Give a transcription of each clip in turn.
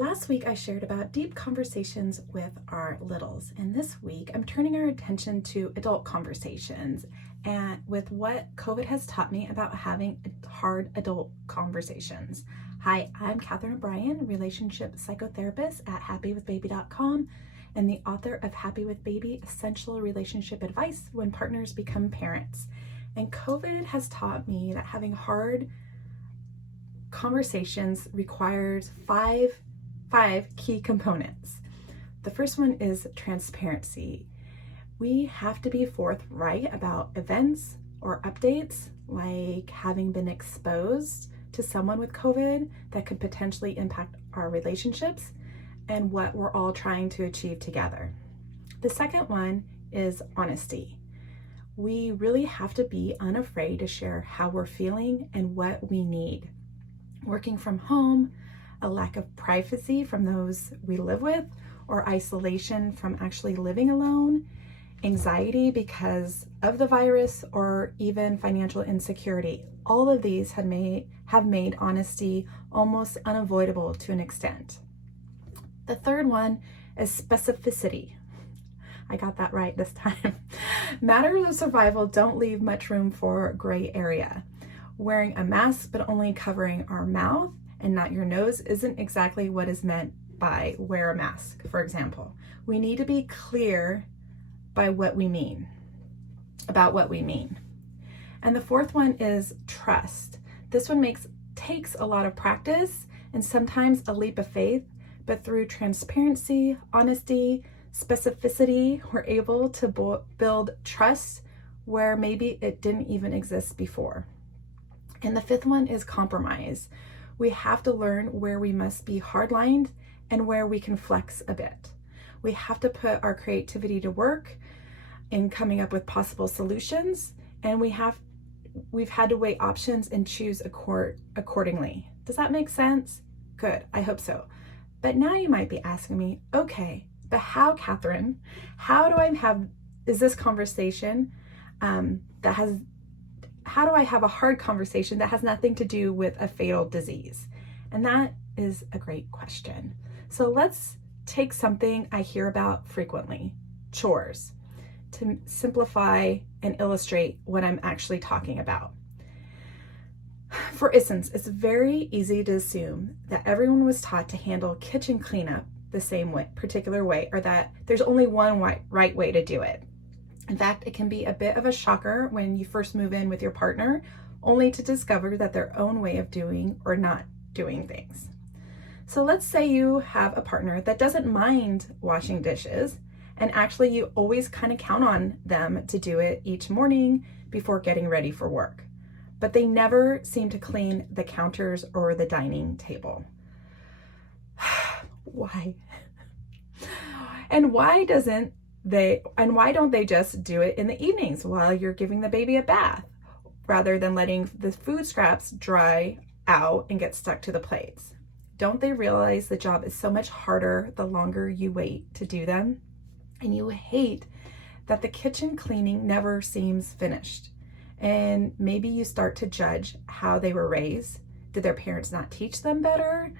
Last week I shared about deep conversations with our littles, and this week I'm turning our attention to adult conversations and with what COVID has taught me about having hard adult conversations. Hi, I'm Catherine O'Brien, relationship psychotherapist at happywithbaby.com and the author of Happy with Baby, Essential Relationship Advice When Partners Become Parents. And COVID has taught me that having hard conversations requires five key components. The first one is transparency. We have to be forthright about events or updates, like having been exposed to someone with COVID that could potentially impact our relationships and what we're all trying to achieve together. The second one is honesty. We really have to be unafraid to share how we're feeling and what we need. Working from home, a lack of privacy from those we live with, or isolation from actually living alone, anxiety because of the virus, or even financial insecurity. All of these have made honesty almost unavoidable to an extent. The third one is specificity. I got that right this time. Matters of survival don't leave much room for gray area. Wearing a mask but only covering our mouth and not your nose isn't exactly what is meant by wear a mask, for example. We need to be clear by what we mean, about what we mean. And the fourth one is trust. This one takes a lot of practice and sometimes a leap of faith, but through transparency, honesty, specificity, we're able to build trust where maybe it didn't even exist before. And the fifth one is compromise. We have to learn where we must be hardlined and where we can flex a bit. We have to put our creativity to work in coming up with possible solutions, and we've had to weigh options and choose accordingly. Does that make sense? Good, I hope so. But now you might be asking me, okay, but how, Catherine? How do I have a hard conversation that has nothing to do with a fatal disease? And that is a great question. So let's take something I hear about frequently, chores, to simplify and illustrate what I'm actually talking about. For instance, it's very easy to assume that everyone was taught to handle kitchen cleanup the same particular way, or that there's only one right way to do it. In fact, it can be a bit of a shocker when you first move in with your partner, only to discover that their own way of doing or not doing things. So let's say you have a partner that doesn't mind washing dishes, and actually you always kind of count on them to do it each morning before getting ready for work, but they never seem to clean the counters or the dining table. Why? And why don't they just do it in the evenings while you're giving the baby a bath, rather than letting the food scraps dry out and get stuck to the plates? Don't they realize the job is so much harder the longer you wait to do them? And you hate that the kitchen cleaning never seems finished. And maybe you start to judge how they were raised. Did their parents not teach them better?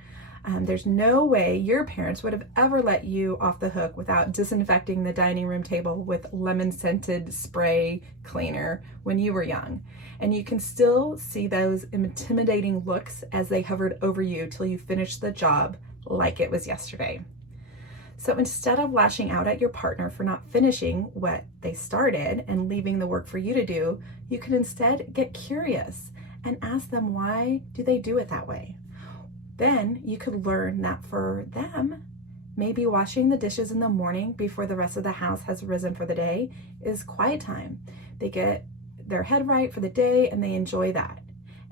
There's no way your parents would have ever let you off the hook without disinfecting the dining room table with lemon-scented spray cleaner when you were young. And you can still see those intimidating looks as they hovered over you till you finished the job like it was yesterday. So instead of lashing out at your partner for not finishing what they started and leaving the work for you to do, you can instead get curious and ask them, why do they do it that way? Then you could learn that for them, maybe washing the dishes in the morning before the rest of the house has risen for the day is quiet time. They get their head right for the day and they enjoy that.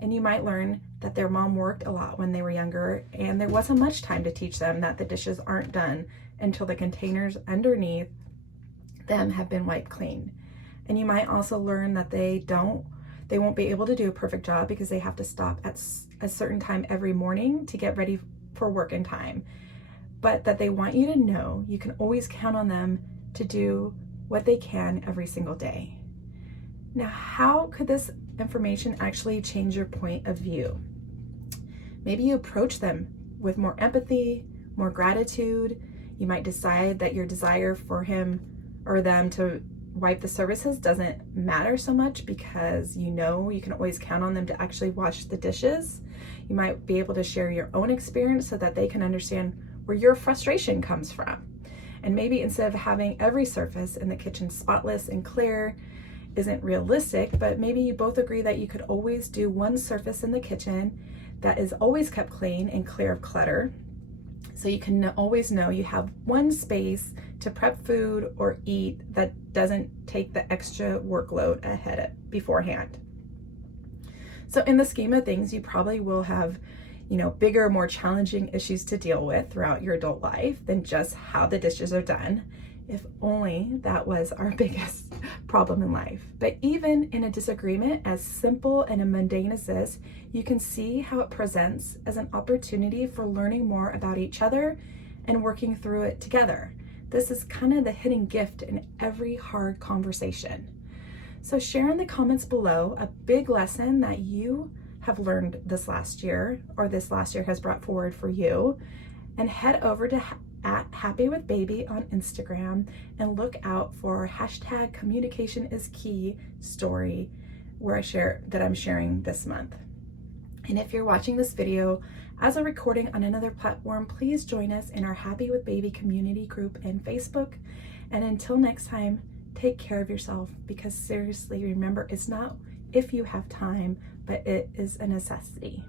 And you might learn that their mom worked a lot when they were younger and there wasn't much time to teach them that the dishes aren't done until the containers underneath them have been wiped clean. And you might also learn that they won't be able to do a perfect job because they have to stop at a certain time every morning to get ready for work in time. But that they want you to know you can always count on them to do what they can every single day. Now, how could this information actually change your point of view? Maybe you approach them with more empathy, more gratitude. You might decide that your desire for him or them to wipe the surfaces doesn't matter so much because you know you can always count on them to actually wash the dishes. You might be able to share your own experience so that they can understand where your frustration comes from. And maybe instead of having every surface in the kitchen spotless and clear isn't realistic, but maybe you both agree that you could always do one surface in the kitchen that is always kept clean and clear of clutter. So you can always know you have one space to prep food or eat that doesn't take the extra workload beforehand. So in the scheme of things, you probably will have, bigger, more challenging issues to deal with throughout your adult life than just how the dishes are done. If only that was our biggest problem in life. But even in a disagreement as simple and mundane as this, you can see how it presents as an opportunity for learning more about each other and working through it together. This is kind of the hidden gift in every hard conversation. So share in the comments below a big lesson that you have learned this last year, or this last year has brought forward for you, and head over to @happywithbaby on Instagram and look out for #communicationIsKey story where I'm sharing this month. And if you're watching this video as a recording on another platform, please join us in our Happy with Baby community group in Facebook. And until next time, take care of yourself, because seriously, remember, it's not if you have time, but it is a necessity.